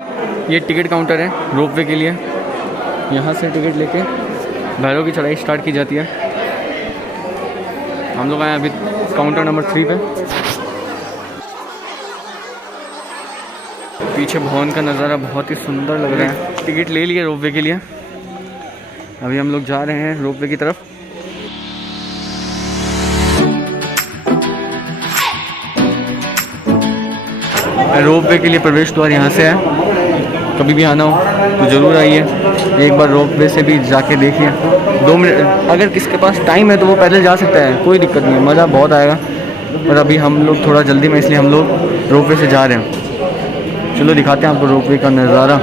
ये ticket counter है ropeway के लिए। यहाँ से टिकट लेके भैरव की चढ़ाई स्टार्ट की जाती है। हम लोग आए अभी काउंटर नंबर 3 पे। पीछे भवन का नज़ारा बहुत ही सुंदर लग रहा है। टिकट ले लिए रोपवे के लिए। अभी हम लोग जा रहे हैं रोपवे की तरफ। रोपवे के लिए प्रवेश द्वार यहाँ से है। कभी भी आना हो तो ज़रूर आइए, एक बार रोपवे से भी जाके देखिए। 2 मिनट अगर किसके पास टाइम है तो वो पैदल जा सकता है, कोई दिक्कत नहीं है, मज़ा बहुत आएगा। और अभी हम लोग थोड़ा जल्दी में, इसलिए हम लोग रोपवे से जा रहे हैं। चलो दिखाते हैं आपको रोपवे का नज़ारा।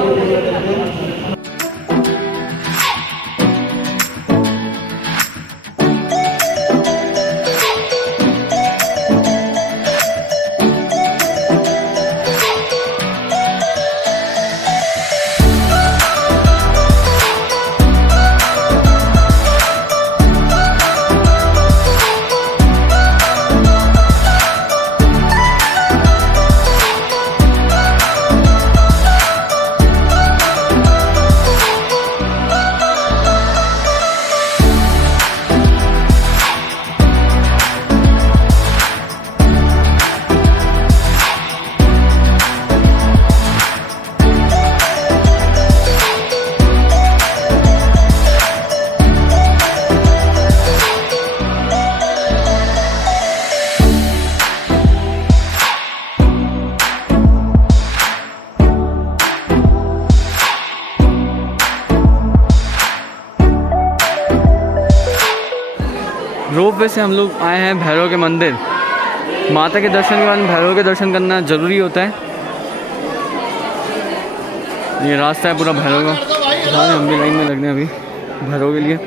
रोपवे से हम लोग आए हैं भैरव के मंदिर। माता के दर्शन के बाद भैरव के दर्शन करना ज़रूरी होता है। ये रास्ता है पूरा भैरव का। हम भी लाइन में लगने अभी भैरव के लिए।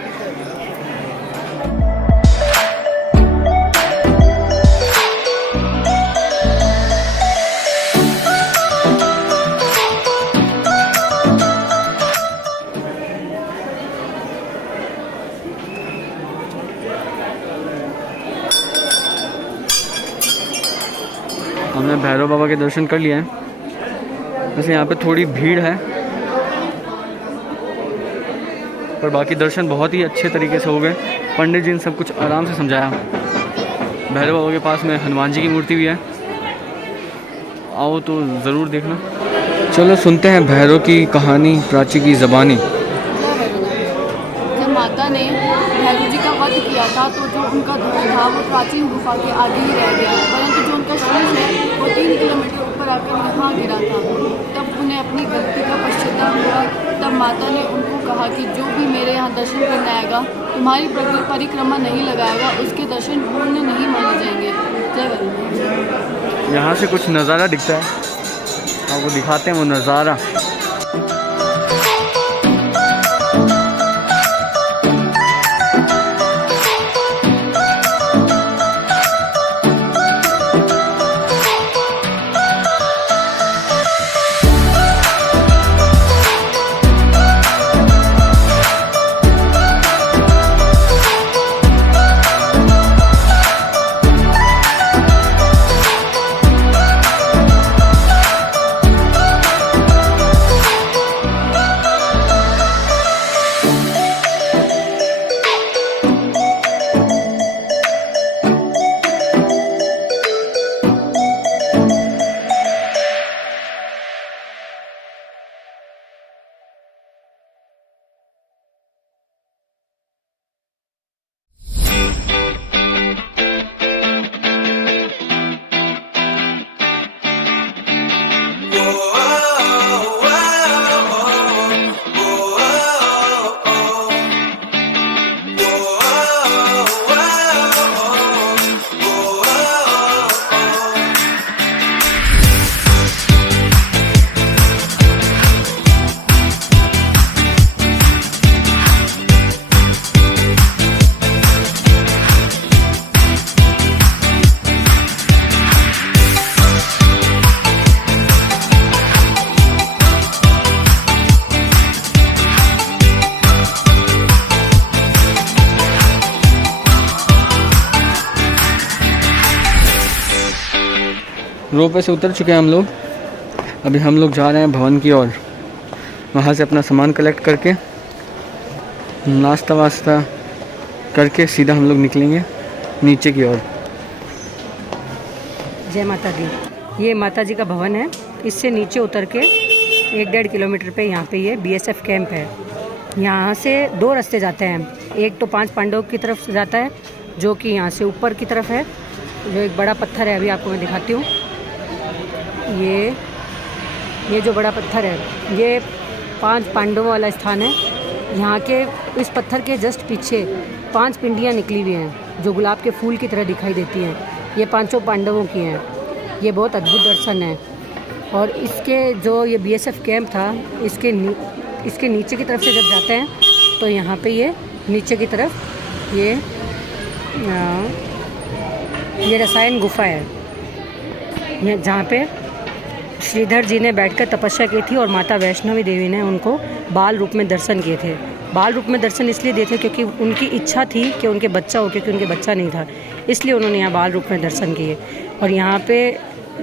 हमने भैरव बाबा के दर्शन कर लिए हैं। वैसे यहाँ पे थोड़ी भीड़ है, पर बाकी दर्शन बहुत ही अच्छे तरीके से हो गए। पंडित जी ने सब कुछ आराम से समझाया। भैरव बाबा के पास में हनुमान जी की मूर्ति भी है, आओ तो ज़रूर देखना। चलो सुनते हैं भैरव की कहानी, प्राची की ज़बानी। जब माता ने भैरव जी का वध किया था तो जो उनका धड़ था वो प्राचीन गुफा के आगे ही रह गया, परंतु जो उनका शीश है वो 3 किलोमीटर ऊपर आकर यहाँ गिरा था। तब उन्हें अपनी गलती का पश्चाताप हुआ। तब माता ने उनको कहा कि जो भी मेरे यहाँ दर्शन करने आएगा, तुम्हारी परिक्रमा नहीं लगाएगा, उसके दर्शन पूर्ण नहीं माने जाएंगे। जय भैरव। यहाँ से कुछ नज़ारा दिखता है, आपको दिखाते हैं वो नज़ारा। रोपवे से उतर चुके हैं हम लोग। अभी हम लोग जा रहे हैं भवन की ओर, वहाँ से अपना सामान कलेक्ट करके नाश्ता वास्ता करके सीधा हम लोग निकलेंगे नीचे की ओर। जय माता दी। ये माता जी का भवन है। इससे नीचे उतर के 1-1.5 किलोमीटर पे यहाँ पे ये BSF कैंप है। यहाँ से 2 रास्ते जाते हैं। एक तो 5 पांडवों की तरफ से जाता है, जो कि यहाँ से ऊपर की तरफ है, जो एक बड़ा पत्थर है, अभी आपको मैं दिखाती हूँ। ये जो बड़ा पत्थर है, ये 5 पांडवों वाला स्थान है। यहाँ के इस पत्थर के जस्ट पीछे 5 पिंडियाँ निकली हुई हैं, जो गुलाब के फूल की तरह दिखाई देती हैं। ये 5 पांडवों की हैं। ये बहुत अद्भुत दर्शन है। और इसके जो ये BSF कैंप था, इसके नीचे की तरफ से जब जाते हैं तो यहाँ पे ये नीचे की तरफ ये रसायन गुफा है, ये जहाँ पे श्रीधर जी ने बैठकर तपस्या की थी और माता वैष्णवी देवी ने उनको बाल रूप में दर्शन किए थे। बाल रूप में दर्शन इसलिए दिए थे क्योंकि उनकी इच्छा थी कि उनके बच्चा हो, क्योंकि उनके बच्चा नहीं था, इसलिए उन्होंने यहाँ बाल रूप में दर्शन किए। और यहाँ पे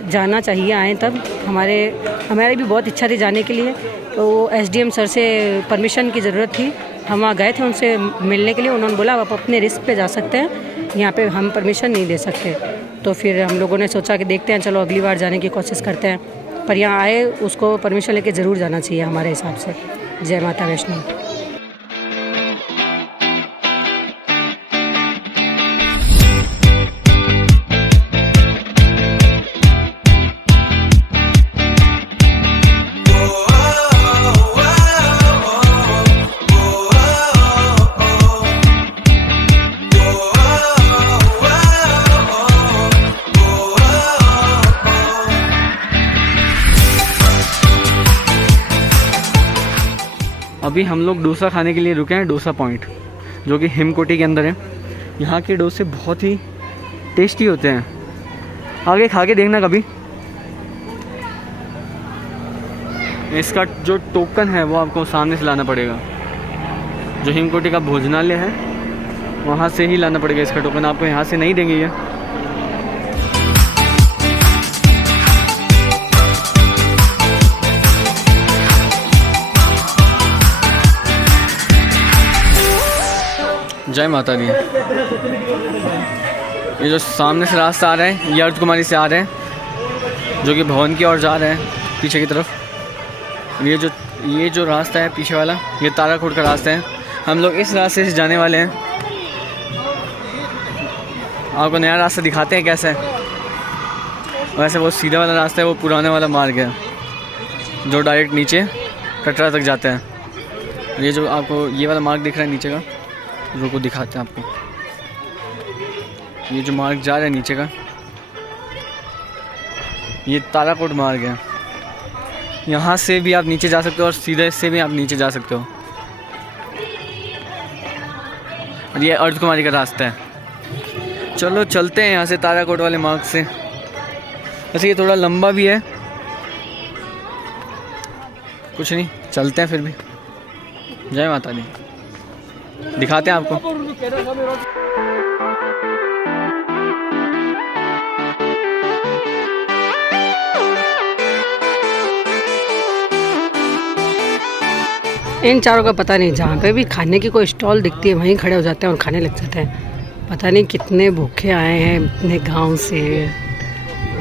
जाना चाहिए, आए तब। हमारी भी बहुत इच्छा थी जाने के लिए, तो SDM सर से परमिशन की ज़रूरत थी। हम वहाँ गए थे उनसे मिलने के लिए। उन्होंने बोला आप अपने रिस्क पे जा सकते हैं, यहाँ पे हम परमिशन नहीं दे सकते। तो फिर हम लोगों ने सोचा कि देखते हैं, चलो अगली बार जाने की कोशिश करते हैं। पर यहाँ आए, उसको परमिशन लेके ज़रूर जाना चाहिए हमारे हिसाब से। जय माता वैष्णो। अभी हम लोग डोसा खाने के लिए रुके हैं, डोसा पॉइंट, जो कि हिमकोटी के अंदर है। यहाँ के डोसे बहुत ही टेस्टी होते हैं, आगे खा के देखना कभी। इसका जो टोकन है वो आपको सामने से लाना पड़ेगा। जो हिमकोटी का भोजनालय है वहाँ से ही लाना पड़ेगा इसका टोकन, आपको यहाँ से नहीं देंगे ये। जय माता दी। ये जो सामने से रास्ता आ रहा है, ये अर्ध कुमारी से आ रहे हैं, जो कि भवन की ओर जा रहे हैं पीछे की तरफ। ये जो रास्ता है पीछे वाला, ये ताराकोट का रास्ता है। हम लोग इस रास्ते से जाने वाले हैं। आपको नया रास्ता दिखाते हैं कैसा है। वैसे वो सीधा वाला रास्ता है, वो पुराने वाला मार्ग है जो डायरेक्ट नीचे कटरा तक जाता है। ये जो आपको ये वाला मार्ग दिख रहा है नीचे का, रुको दिखाते हैं आपको। ये जो मार्ग जा रहा है नीचे का, ये ताराकोट मार्ग है। यहाँ से भी आप नीचे जा सकते हो और सीधे से भी आप नीचे जा सकते हो। और ये अर्ध कुमारी का रास्ता है। चलो चलते हैं यहाँ से ताराकोट वाले मार्ग से। वैसे ये थोड़ा लंबा भी है, कुछ नहीं, चलते हैं फिर भी। जय माता दी। दिखाते हैं आपको। इन चारों का पता नहीं, जहाँ पे भी खाने की कोई स्टॉल दिखती है वहीं खड़े हो जाते हैं और खाने लग जाते हैं। पता नहीं कितने भूखे आए हैं अपने गांव से,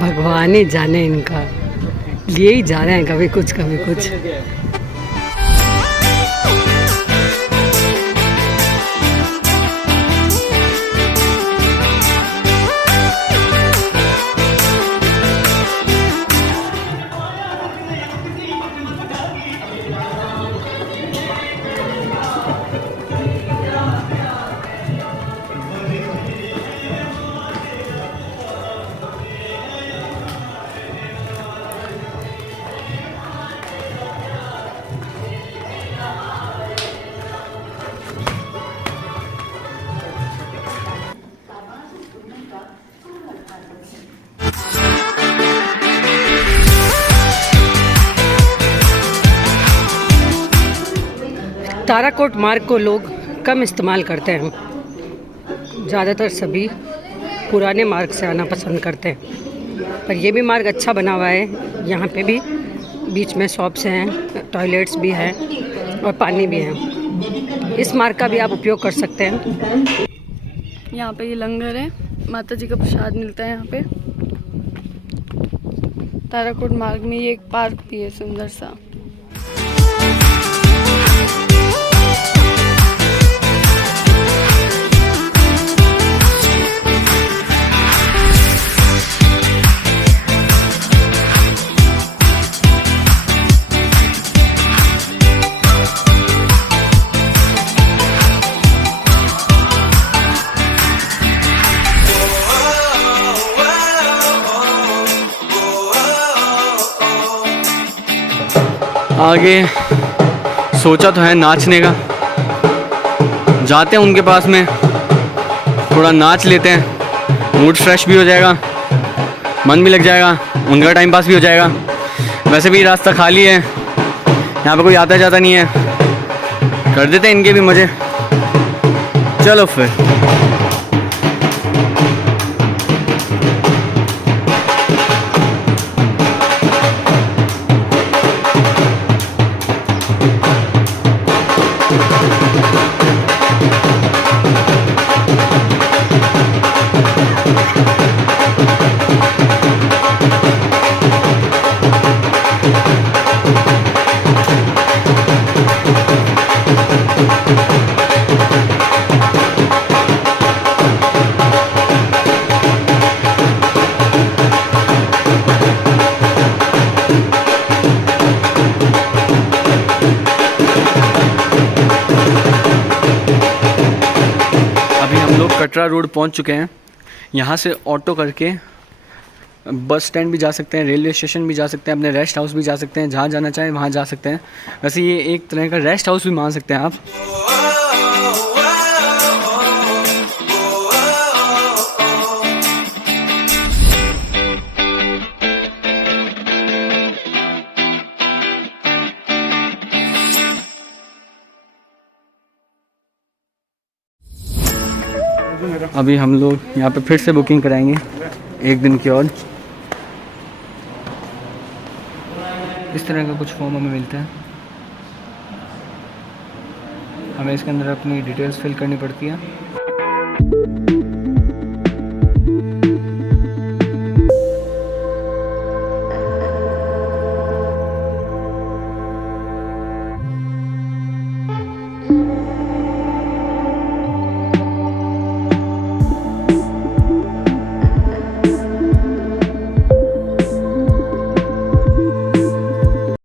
भगवान ही जाने इनका। लिए ही जा रहे हैं कभी कुछ कभी कुछ। ताराकोट मार्ग को लोग कम इस्तेमाल करते हैं, ज़्यादातर सभी पुराने मार्ग से आना पसंद करते हैं। पर ये भी मार्ग अच्छा बना हुआ है। यहाँ पे भी बीच में शॉप्स हैं, टॉयलेट्स भी हैं और पानी भी है। इस मार्ग का भी आप उपयोग कर सकते हैं। यहाँ पे ये लंगर है, माता जी का प्रसाद मिलता है यहाँ पे। ताराकोट मार्ग में ये एक पार्क भी है सुंदर सा। आगे सोचा तो है नाचने का, जाते हैं उनके पास में, थोड़ा नाच लेते हैं, मूड फ्रेश भी हो जाएगा, मन भी लग जाएगा, उनका टाइम पास भी हो जाएगा। वैसे भी रास्ता खाली है, यहाँ पे कोई आता जाता नहीं है, कर देते हैं इनके भी मज़े। चलो फिर। कटरा रोड पहुंच चुके हैं। यहाँ से ऑटो करके बस स्टैंड भी जा सकते हैं, रेलवे स्टेशन भी जा सकते हैं, अपने रेस्ट हाउस भी जा सकते हैं, जहाँ जाना चाहें वहाँ जा सकते हैं। वैसे ये एक तरह का रेस्ट हाउस भी मान सकते हैं आप। अभी हम लोग यहाँ पे फिर से बुकिंग कराएंगे एक दिन की और। इस तरह का कुछ फॉर्म हमें मिलता है, हमें इसके अंदर अपनी डिटेल्स फिल करनी पड़ती है।